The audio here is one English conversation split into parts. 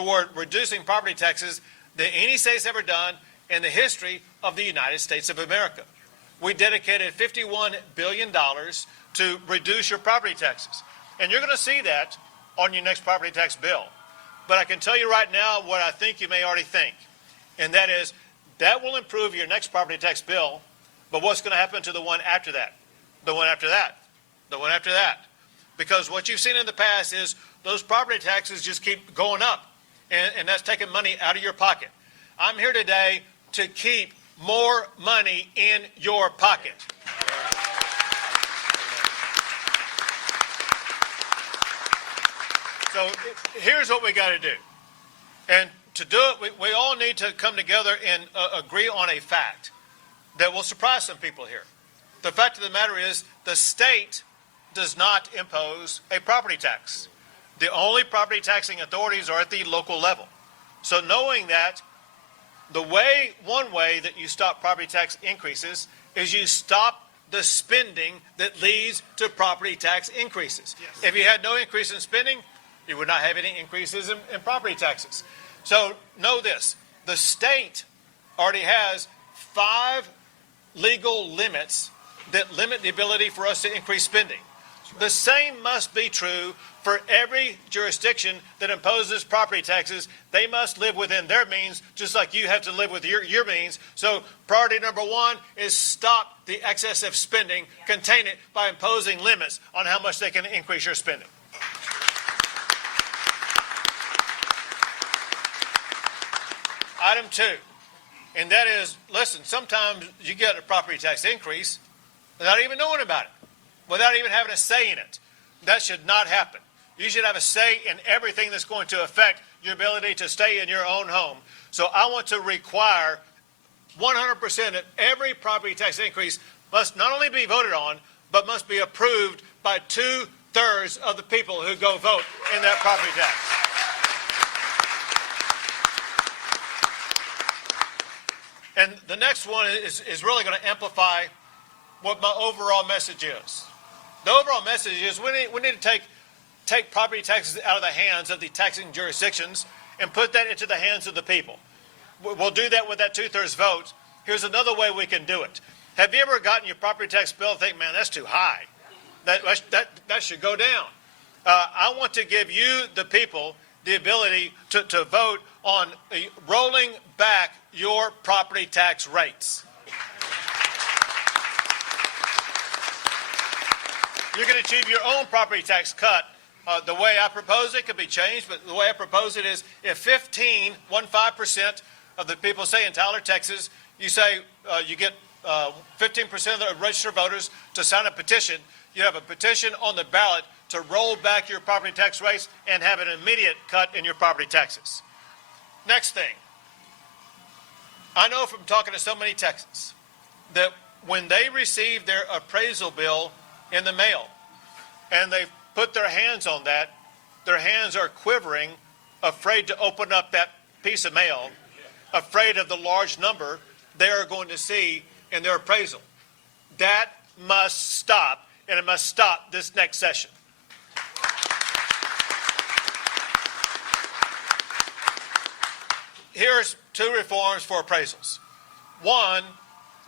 toward reducing property taxes than any state's ever done in the history of the United States of America. We dedicated $51 billion to reduce your property taxes. And you're going to see that on your next property tax bill. But I can tell you right now what I think you may already think, and that is that will improve your next property tax bill, but what's going to happen to the one after that, the one after that, the one after that? Because what you've seen in the past is those property taxes just keep going up, and that's taking money out of your pocket. I'm here today to keep more money in your pocket. So here's what we got to do. And to do it, we all need to come together and agree on a fact that will surprise some people here. The fact of the matter is the state does not impose a property tax. The only property taxing authorities are at the local level. So knowing that, one way that you stop property tax increases is you stop the spending that leads to property tax increases. Yes. If you had no increase in spending, you would not have any increases in property taxes. So know this, the state already has 5 legal limits that limit the ability for us to increase spending. The same must be true for every jurisdiction that imposes property taxes. They must live within their means, just like you have to live with your means. So priority number 1 is stop the excessive spending, contain it by imposing limits on how much they can increase your spending. Item 2, and that is, listen, sometimes you get a property tax increase without even knowing about it, without even having a say in it. That should not happen. You should have a say in everything that's going to affect your ability to stay in your own home. So I want to require 100% of every property tax increase must not only be voted on, but must be approved by 2/3 of the people who go vote in that property tax. And the next one is really going to amplify what my overall message is. The overall message is we need to take property taxes out of the hands of the taxing jurisdictions and put that into the hands of the people. We'll do that with that 2/3 vote. Here's another way we can do it. Have you ever gotten your property tax bill and think, man, that's too high? That should go down. I want to give you, the people, the ability to vote on rolling back your property tax rates. You can achieve your own property tax cut. The way I propose it could be changed, but the way I propose it is if 15% of the people, say in Tyler, Texas, you say you get 15% of the registered voters to sign a petition, you have a petition on the ballot to roll back your property tax rates and have an immediate cut in your property taxes. Next thing, I know from talking to so many Texans that when they receive their appraisal bill in the mail and they put their hands on that, their hands are quivering, afraid to open up that piece of mail, afraid of the large number they are going to see in their appraisal. That must stop, and it must stop this next session. Here's 2 reforms for appraisals. 1,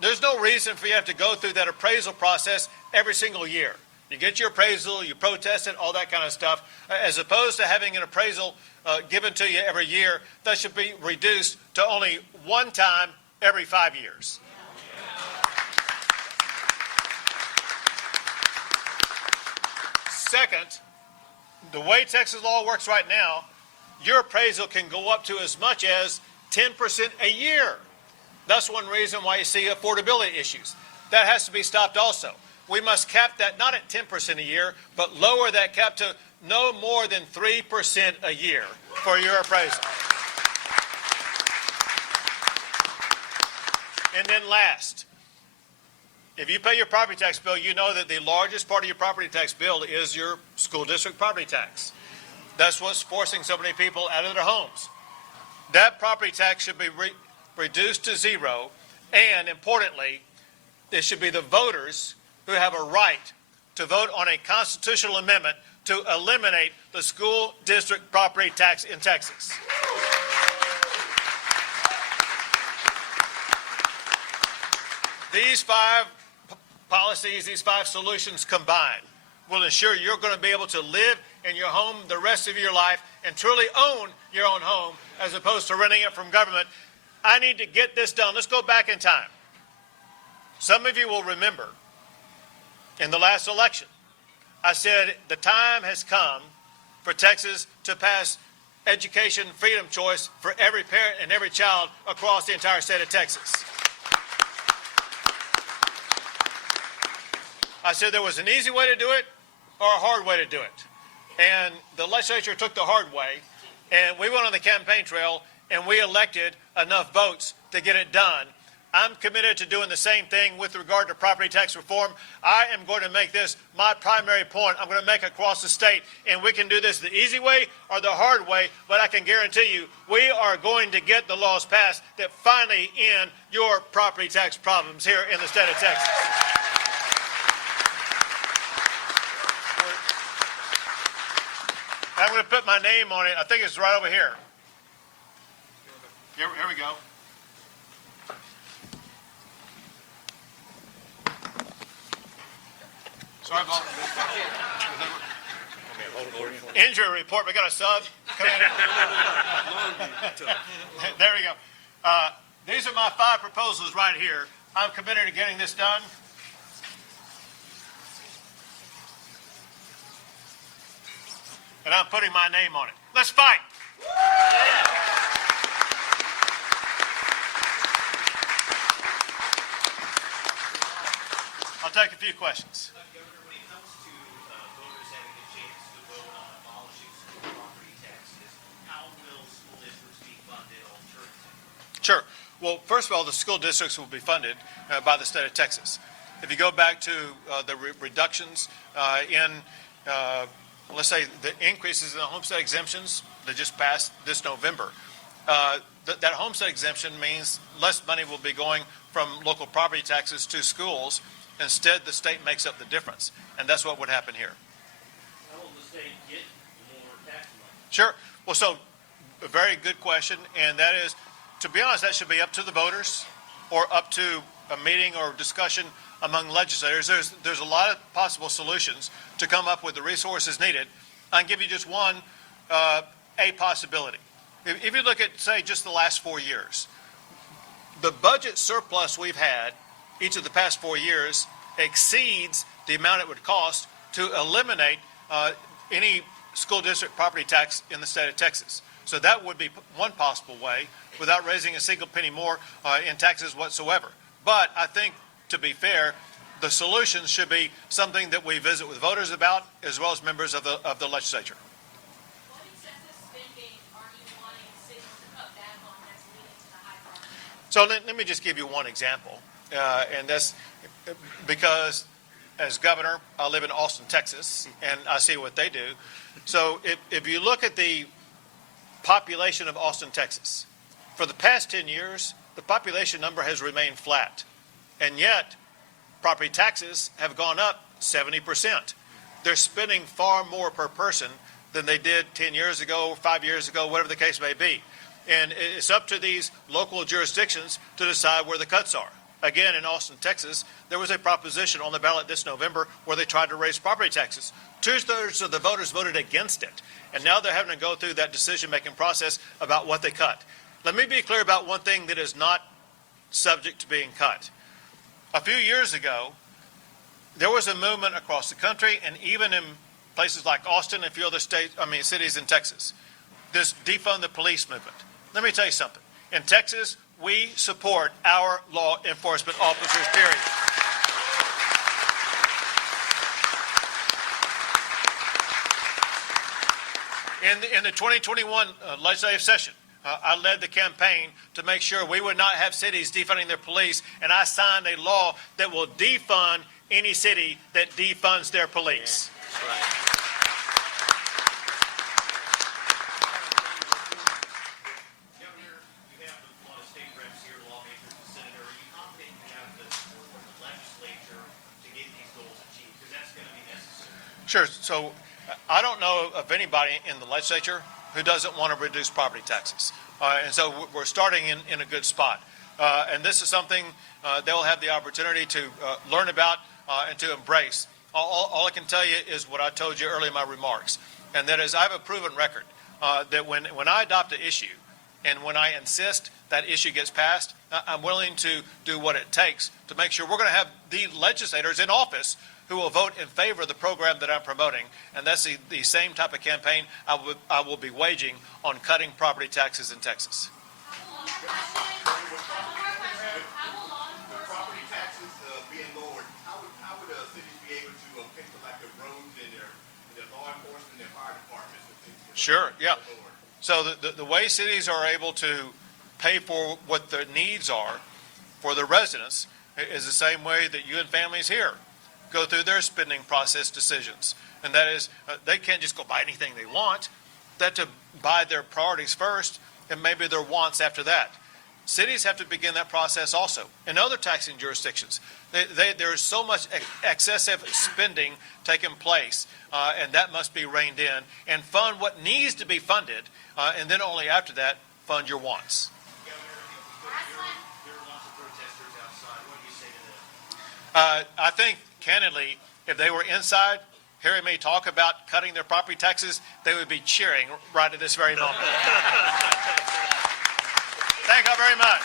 there's no reason for you to have to go through that appraisal process every single year. You get your appraisal, you protest it, all that kind of stuff, as opposed to having an appraisal given to you every year. That should be reduced to only 1 time every 5 years. Second, the way Texas law works right now, your appraisal can go up to as much as 10% a year. That's one reason why you see affordability issues. That has to be stopped also. We must cap that not at 10% a year, but lower that cap to no more than 3% a year for your appraisal. And then last, if you pay your property tax bill, you know that the largest part of your property tax bill is your school district property tax. That's what's forcing so many people out of their homes. That property tax should be reduced to 0, and importantly, it should be the voters who have a right to vote on a constitutional amendment to eliminate the school district property tax in Texas. These 5 policies, these 5 solutions combined will ensure you're going to be able to live in your home the rest of your life and truly own your own home as opposed to renting it from government. I need to get this done. Let's go back in time. Some of you will remember in the last election, I said the time has come for Texas to pass education freedom choice for every parent and every child across the entire state of Texas. I said there was an easy way to do it or a hard way to do it. And the legislature took the hard way, and we went on the campaign trail, and we elected enough votes to get it done. I'm committed to doing the same thing with regard to property tax reform. I am going to make this my primary point. I'm going to make it across the state, and we can do this the easy way or the hard way, but I can guarantee you we are going to get the laws passed that finally end your property tax problems here in the state of Texas. I'm going to put my name on it. I think it's right over here. Here we go. Sorry about injury report. We got a sub. Come in. There we go. These are my 5 proposals right here. I'm committed to getting this done. And I'm putting my name on it. Let's fight. I'll take a few questions. Governor, when it comes to voters having a chance to vote on abolishing school property taxes, how will school districts be funded alternatively? Sure. Well, first of all, the school districts will be funded by the state of Texas. If you go back to the reductions in let's say the increases in the homestead exemptions that just passed this November, that homestead exemption means less money will be going from local property taxes to schools. Instead, the state makes up the difference, and that's what would happen here. How will the state get more tax money? Sure. Well, so a very good question, and that is, to be honest, that should be up to the voters or up to a meeting or discussion among legislators. There's a lot of possible solutions to come up with the resources needed. I'll give you just one, a possibility. If you look at, say, just the last 4 years, the budget surplus we've had each of the past 4 years exceeds the amount it would cost to eliminate any school district property tax in the state of Texas. So that would be one possible way without raising a single penny more in taxes whatsoever. But I think, to be fair, the solutions should be something that we visit with voters about as well as members of the legislature. What excessive spending are you wanting cities to cut back on that's leading to the high crime? So let me just give you one example, and that's because as governor, I live in Austin, Texas, and I see what they do. So if you look at the population of Austin, Texas, for the past 10 years, the population number has remained flat, and yet property taxes have gone up 70%. They're spending far more per person than they did 10 years ago, 5 years ago, whatever the case may be. And it's up to these local jurisdictions to decide where the cuts are. Again, in Austin, Texas, there was a proposition on the ballot this November where they tried to raise property taxes. 2/3 of the voters voted against it. And now they're having to go through that decision-making process about what they cut. Let me be clear about one thing that is not subject to being cut. A few years ago, there was a movement across the country and even in places like Austin and a few other cities in Texas, this defund the police movement. Let me tell you something. In Texas, we support our law enforcement officers, period. In the 2021 legislative session, I led the campaign to make sure we would not have cities defunding their police, and I signed a law that will defund any city that defunds their police. Yeah, that's right. Governor, you have a lot of state reps here, lawmakers, and senators. Are you confident you have the support from the legislature to get these goals achieved? Because that's going to be necessary. Sure. So I don't know of anybody in the legislature who doesn't want to reduce property taxes. And so we're starting in a good spot. And this is something they'll have the opportunity to learn about and to embrace. All I can tell you is what I told you earlier in my remarks, and that is I have a proven record that when I adopt an issue and when I insist that issue gets passed, I'm willing to do what it takes to make sure we're going to have the legislators in office who will vote in favor of the program that I'm promoting. And that's the same type of campaign I will be waging on cutting property taxes in Texas. Property taxes being lowered, how would cities be able to pay for like their roads and their law enforcement and their fire departments? Sure, yeah. So the way cities are able to pay for what their needs are for the residents is the same way that you and families here go through their spending process decisions. And that is, they can't just go buy anything they want. They have to buy their priorities first and maybe their wants after that. Cities have to begin that process also. In other taxing jurisdictions, there is so much excessive spending taking place, and that must be reined in, and fund what needs to be funded, and then only after that, fund your wants. There are lots of protesters outside. What do you say to them? I think, candidly, if they were inside, hearing me talk about cutting their property taxes, they would be cheering right at this very moment. Thank you very much.